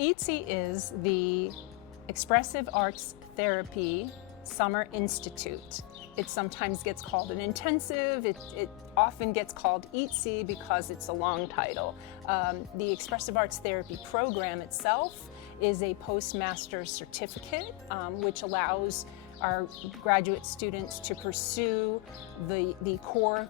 EATSI is the Expressive Arts Therapy Summer Institute. It sometimes gets called an intensive, it often gets called EATSI because it's a long title. The Expressive Arts Therapy Program itself is a postmaster's certificate, which allows our graduate students to pursue the core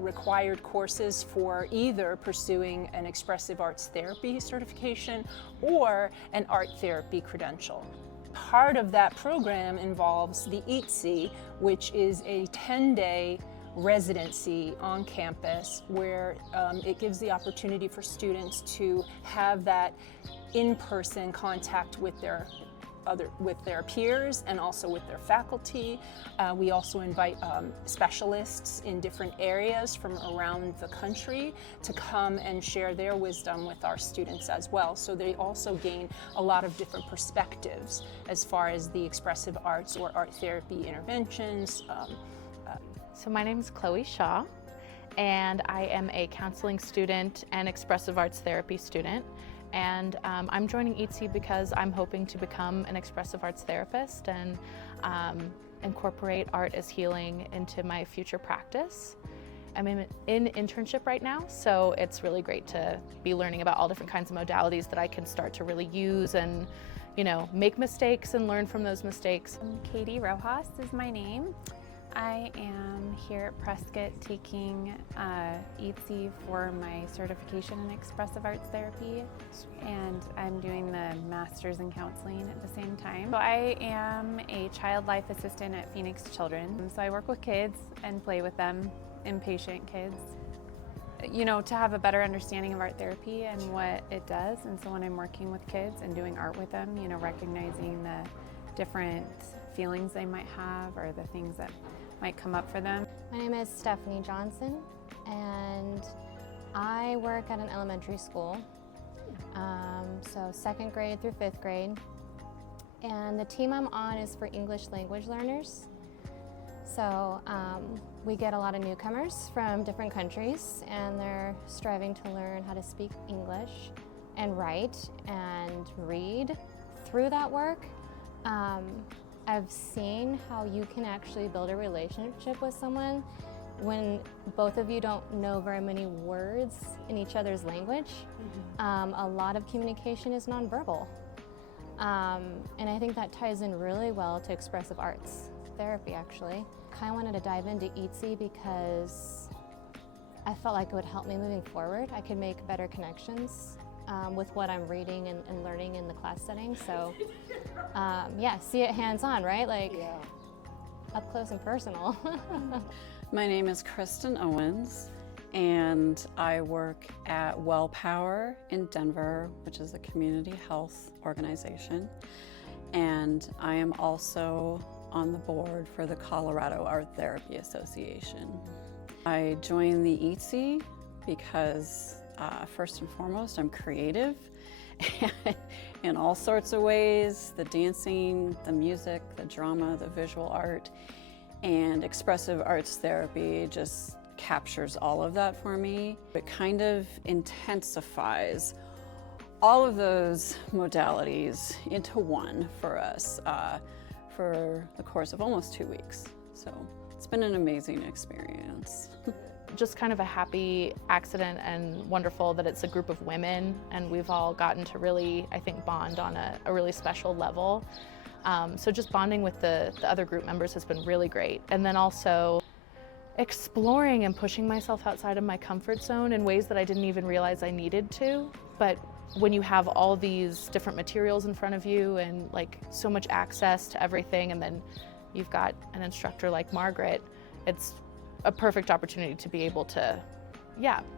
required courses for either pursuing an expressive arts therapy certification or an art therapy credential. Part of that program involves the EATSI, which is a 10-day residency on campus where it gives the opportunity for students to have that in-person contact with their peers and also with their faculty. We also invite specialists in different areas from around the country to come and share their wisdom with our students as well. So they also gain a lot of different perspectives as far as the expressive arts or art therapy interventions. So my name is Chloe Shaw, and I am a counseling student and expressive arts therapy student. And I'm joining EATSI because I'm hoping to become an expressive arts therapist and incorporate art as healing into my future practice. I'm in internship right now, so it's really great to be learning about all different kinds of modalities that I can start to really use and, you know, make mistakes and learn from those mistakes. Katie Rojas is my name. I am here at Prescott taking EATSI for my certification in expressive arts therapy, and I'm doing the master's in counseling at the same time. So I am a child life assistant at Phoenix Children. So I work with kids and play with them, inpatient kids, you know, to have a better understanding of art therapy and what it does. And so when I'm working with kids and doing art with them, you know, recognizing the different feelings they might have or the things that might come up for them. My name is Stephanie Johnson, and I work at an elementary school, so 2nd grade through 5th grade. And the team I'm on is for English language learners. So we get a lot of newcomers from different countries, and they're striving to learn how to speak English and write and read. Through that work, I've seen how you can actually build a relationship with someone when both of you don't know very many words in each other's language. A lot of communication is nonverbal. And I think that ties in really well to expressive arts therapy, actually. I kind of wanted to dive into EATSI because I felt like it would help me moving forward. I could make better connections with what I'm reading and learning in the class setting. So yeah, see it hands-on, right? Like up close and personal. My name is Kristen Owens, and I work at WellPower in Denver, which is a community health organization. And I am also on the board for the Colorado Art Therapy Association. I joined the EATSI because first and foremost, I'm creative in all sorts of ways, the dancing, the music, the drama, the visual art, and expressive arts therapy just captures all of that for me. It kind of intensifies all of those modalities into one for us for the course of almost 2 weeks. So it's been an amazing experience. Just kind of a happy accident and wonderful that it's a group of women and we've all gotten to really, I think, bond on a really special level. So just bonding with the other group members has been really great. And then also exploring and pushing myself outside of my comfort zone in ways that I didn't even realize I needed to. But when you have all these different materials in front of you and like so much access to everything, and then you've got an instructor like Margaret, it's a perfect opportunity to be able to,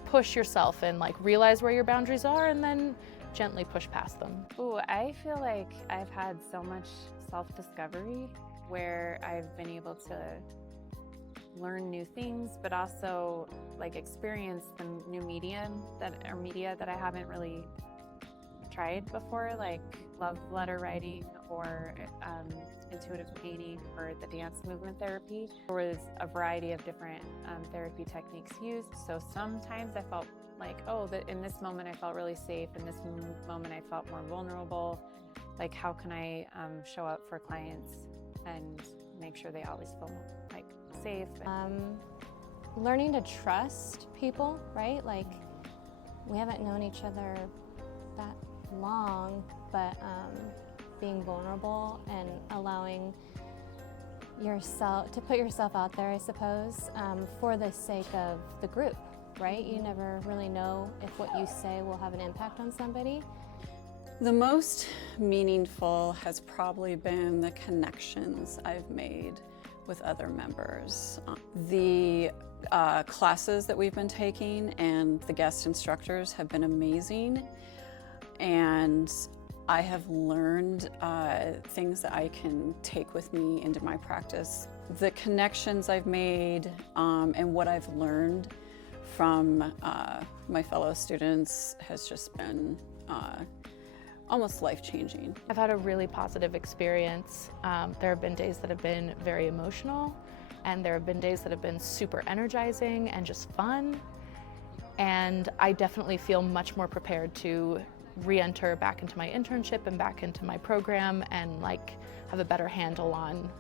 push yourself and like realize where your boundaries are and then gently push past them. Ooh, I feel like I've had so much self-discovery where I've been able to learn new things, but also like experience the new media that I haven't really tried before, like love letter writing or intuitive painting or the dance movement therapy. There was a variety of different therapy techniques used. So sometimes I felt like, oh, in this moment I felt really safe. In this moment I felt more vulnerable. Like, how can I show up for clients and make sure they always feel like safe? Learning to trust people, right? Like, we haven't known each other that long, but being vulnerable and allowing yourself to put yourself out there, I suppose, for the sake of the group, right? You never really know if what you say will have an impact on somebody. The most meaningful has probably been the connections I've made with other members. The classes that we've been taking and the guest instructors have been amazing, and I have learned things that I can take with me into my practice. The connections I've made and what I've learned from my fellow students has just been almost life-changing. I've had a really positive experience. There have been days that have been very emotional, and there have been days that have been super energizing and just fun. And I definitely feel much more prepared to re-enter back into my internship and back into my program and like have a better handle on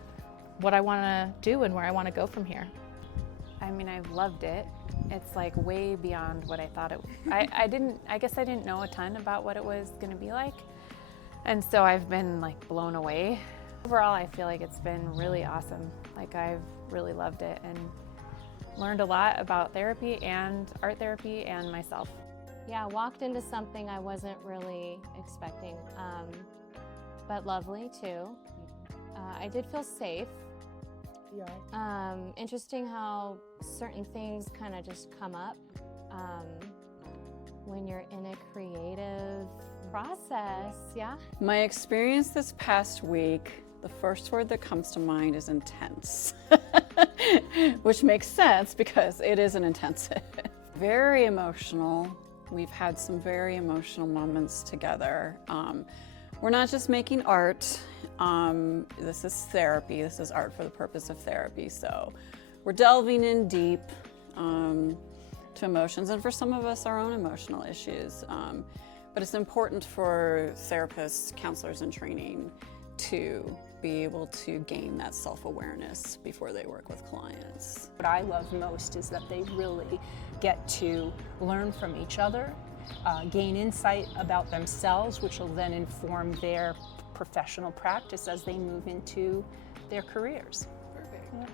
what I want to do and where I want to go from here. I mean, I've loved it. It's like way beyond what I thought it would. I guess I didn't know a ton about what it was going to be like. And so I've been like blown away. Overall, I feel like it's been really awesome. Like, I've really loved it and learned a lot about therapy and art therapy and myself. Yeah, walked into something I wasn't really expecting, but lovely too. I did feel safe. Yeah. Interesting how certain things kind of just come up when you're in a creative process, yeah? My experience this past week, the first word that comes to mind is intense, which makes sense because it is an intensive. Very emotional. We've had some very emotional moments together. We're not just making art. This is therapy. This is art for the purpose of therapy. So we're delving in deep to emotions, and for some of us, our own emotional issues. But it's important for therapists, counselors in training to be able to gain that self-awareness before they work with clients. What I love most is that they really get to learn from each other, gain insight about themselves, which will then inform their professional practice as they move into their careers. Perfect. Yeah.